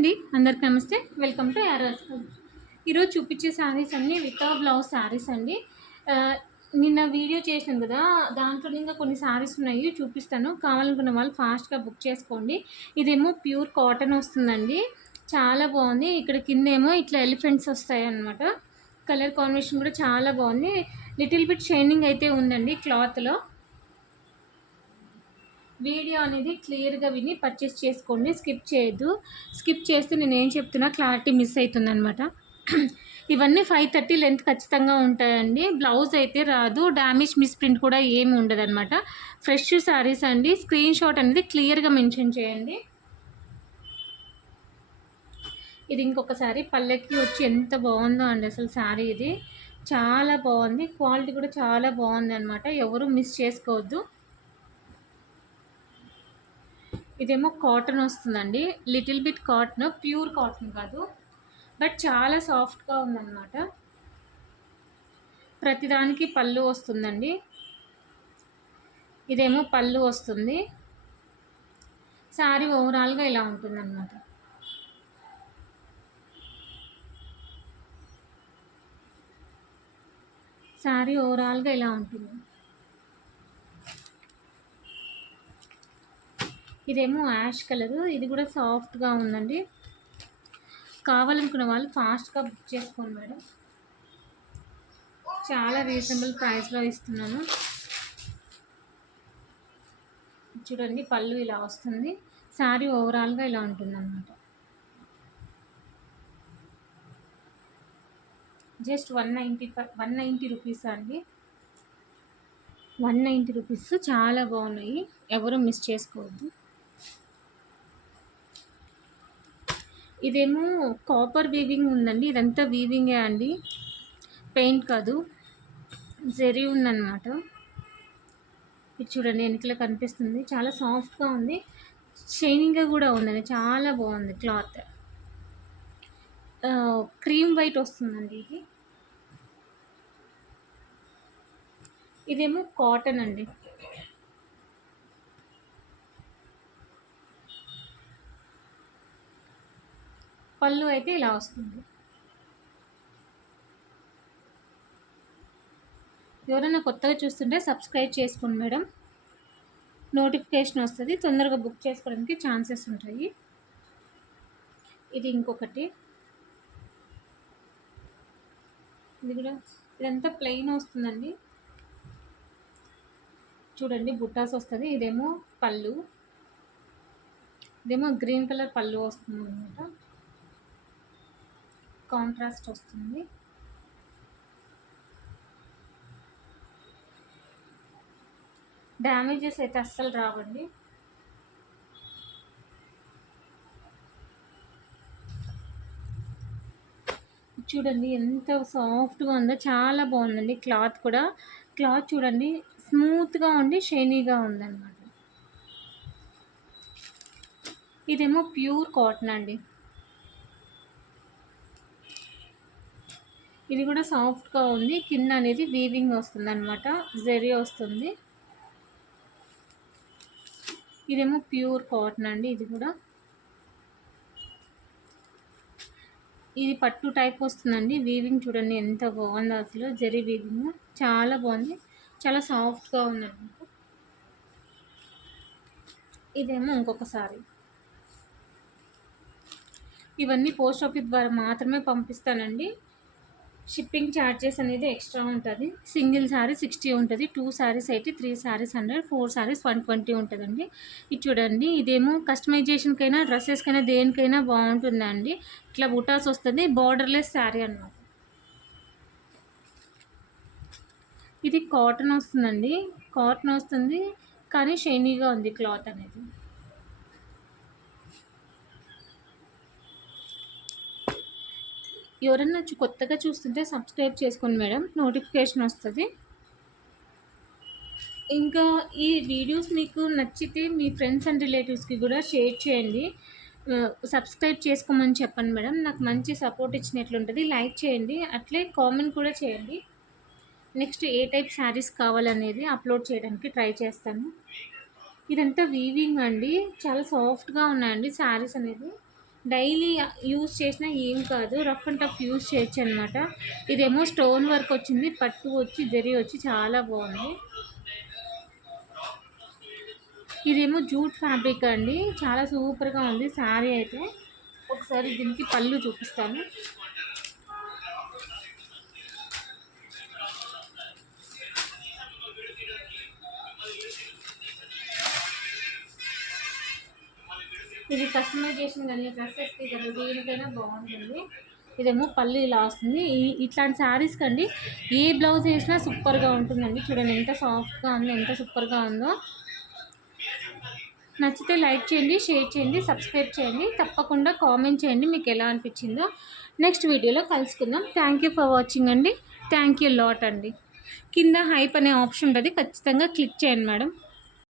అండి, అందరికి నమస్తే. Welcome to RR. ఈరోజు చూపించే శారీస్ అన్నీ విత్ బ్లౌజ్ శారీస్ అండి. నిన్న వీడియో చేసాను కదా, దాంట్లో ఇంకా కొన్ని శారీస్ ఉన్నాయి, చూపిస్తాను. కావాలనుకున్న వాళ్ళు ఫాస్ట్గా బుక్ చేసుకోండి. ఇదేమో ప్యూర్ కాటన్ వస్తుందండి, చాలా బాగుంది. ఇక్కడ కింద ఏమో ఇట్లా ఎలిఫెంట్స్ వస్తాయి అన్నమాట. కలర్ కాంబినేషన్ కూడా చాలా బాగుంది. లిటిల్ బిట్ షైనింగ్ అయితే ఉందండి క్లాత్లో. వీడియో అనేది క్లియర్గా విని పర్చేస్ చేసుకోండి, స్కిప్ చేయొద్దు. స్కిప్ చేస్తే నేను ఏం చెప్తున్నా క్లారిటీ మిస్ అవుతుందన్నమాట. ఇవన్నీ 530 లెంత్ ఖచ్చితంగా ఉంటాయండి. బ్లౌజ్ అయితే రాదు, డ్యామేజ్ మిస్ప్రింట్ కూడా ఏమి ఉండదు అనమాట. ఫ్రెష్ శారీస్ అండి. స్క్రీన్ షాట్ అనేది క్లియర్గా మెన్షన్ చేయండి. ఇది ఇంకొకసారి పల్లెకి వచ్చి ఎంత బాగుందో అండి అసలు శారీ. ఇది చాలా బాగుంది, క్వాలిటీ కూడా చాలా బాగుంది అనమాట. ఎవరు మిస్ చేసుకోవద్దు. ఇదేమో కాటన్ వస్తుందండి, little bit cotton, pure cotton కాదు, బట్ చాలా సాఫ్ట్గా ఉందన్నమాట. ప్రతిదానికి పళ్ళు వస్తుందండి. ఇదేమో పళ్ళు వస్తుంది. శారీ ఓవరాల్గా ఇలా ఉంటుందన్నమాట. శారీ ఓవరాల్గా ఇలా ఉంటుంది. ఇదేమో యాష్ కలరు, ఇది కూడా సాఫ్ట్గా ఉందండి. కావాలనుకున్న వాళ్ళు ఫాస్ట్గా బుక్ చేసుకోండి మేడం. చాలా రీజనబుల్ ప్రైస్లో ఇస్తున్నాను. చూడండి, పళ్ళు ఇలా వస్తుంది. శారీ ఓవరాల్గా ఇలా ఉంటుంది అన్నమాట. జస్ట్ 190 రూపీస్ అండి. 190 రూపీస్. చాలా బాగున్నాయి, ఎవరు మిస్ చేసుకోవద్దు. ఇదేమో కాపర్ వీవింగ్ ఉందండి, ఇదంతా వీవింగే అండి, పెయింట్ కాదు. జరీ ఉందన్నమాట. ఇది చూడండి, వెనకలో కనిపిస్తుంది. చాలా సాఫ్ట్గా ఉంది, షైనింగ్గా కూడా ఉందండి, చాలా బాగుంది క్లాత్. క్రీమ్ వైట్ వస్తుందండి ఇది. ఇదేమో కాటన్ అండి. పళ్ళు అయితే ఇలా వస్తుంది. ఎవరైనా కొత్తగా చూస్తుంటే సబ్స్క్రైబ్ చేసుకోండి మేడం, నోటిఫికేషన్ వస్తుంది, తొందరగా బుక్ చేసుకోవడానికి ఛాన్సెస్ ఉంటాయి. ఇది ఇంకొకటి, ఇది కూడా ఇదంతా ప్లెయిన్ వస్తుందండి. చూడండి, బుట్టాస్ వస్తుంది. ఇదేమో పళ్ళు, ఇదేమో గ్రీన్ కలర్ పళ్ళు వస్తుంది అనమాట, కాంట్రాస్ట్ వస్తుంది. డ్యామేజెస్ అయితే అస్సలు రావండి. చూడండి ఎంత సాఫ్ట్గా ఉందో, చాలా బాగుందండి. క్లాత్ కూడా, క్లాత్ చూడండి స్మూత్గా ఉండి షైనీగా ఉందన్నమాట. ఇదేమో ప్యూర్ కాటన్ అండి. ఇది కూడా సాఫ్ట్గా ఉంది, కింద అనేది వీవింగ్ వస్తుంది అనమాట, జరీ వస్తుంది. ఇదేమో ప్యూర్ కాటన్ అండి. ఇది కూడా, ఇది పట్టు టైప్ వస్తుందండి. వీవింగ్ చూడండి ఎంత బాగుందో అసలు, జరీ వీవింగ్ చాలా బాగుంది, చాలా సాఫ్ట్గా ఉందన్నమాట. ఇదేమో ఇంకొకసారి. ఇవన్నీ పోస్ట్ ఆఫీస్ ద్వారా మాత్రమే పంపిస్తానండి. షిప్పింగ్ ఛార్జెస్ అనేది ఎక్స్ట్రా ఉంటుంది. సింగిల్ శారీ 60 ఉంటుంది, 2 శారీస్ 80, 3 శారీస్ 100, 4 శారీస్ 120 ఉంటుందండి. ఇది చూడండి, ఇదేమో కస్టమైజేషన్కైనా డ్రెస్సెస్కైనా దేనికైనా బాగుంటుందండి. ఇట్లా బుటాస్ వస్తుంది, బార్డర్లెస్ శారీ అన్నమాట. ఇది కాటన్ వస్తుందండి, కాటన్ వస్తుంది కానీ షైనీగా ఉంది క్లాత్ అనేది. ఎవరన్నా కొత్తగా చూస్తుంటే సబ్స్క్రైబ్ చేసుకోండి మేడం, నోటిఫికేషన్ వస్తుంది. ఇంకా ఈ వీడియోస్ మీకు నచ్చితే మీ ఫ్రెండ్స్ అండ్ రిలేటివ్స్కి కూడా షేర్ చేయండి. సబ్స్క్రైబ్ చేసుకోమని చెప్పండి మేడం, నాకు మంచి సపోర్ట్ ఇచ్చినట్లుంటుంది. లైక్ చేయండి, అట్లే కామెంట్ కూడా చేయండి. నెక్స్ట్ ఏ టైప్ శారీస్ కావాలనేది అప్లోడ్ చేయడానికి ట్రై చేస్తాను. ఇదంతా వీవింగ్ అండి, చాలా సాఫ్ట్గా ఉన్నాయండి శారీస్ అనేది. డైలీ యూస్ చేసినా ఏం కాదు, రఫ్ అండ్ టఫ్ యూస్ చేయొచ్చు అనమాట. ఇదేమో స్టోన్ వర్క్ వచ్చింది, పట్టు వచ్చి జరీ వచ్చి చాలా బాగుంది. ఇదేమో జూట్ ఫ్యాబ్రిక్ అండి, చాలా సూపర్గా ఉంది శారీ అయితే. ఒకసారి దీనికి పళ్ళు చూపిస్తాను. ఇది కస్టమైజేషన్ కానీ డ్రెస్సెస్కి కానీ దేనికైనా బాగుంటుంది. ఇదేమో పళ్ళు ఇలా వస్తుంది. ఇట్లాంటి శారీస్ కండి ఏ బ్లౌజ్ వేసినా సూపర్గా ఉంటుందండి. చూడండి ఎంత సాఫ్ట్గా ఉందో, ఎంత సూపర్గా ఉందో. నచ్చితే లైక్ చేయండి, షేర్ చేయండి, సబ్స్క్రైబ్ చేయండి. తప్పకుండా కామెంట్ చేయండి మీకు ఎలా అనిపించిందో. నెక్స్ట్ వీడియోలో కలుసుకుందాం. థ్యాంక్ యూ ఫర్ వాచింగ్ అండి. థ్యాంక్ యూ లాట్ అండి. కింద హైప్ అనే ఆప్షన్ ఉంటుంది, ఖచ్చితంగా క్లిక్ చేయండి మేడం.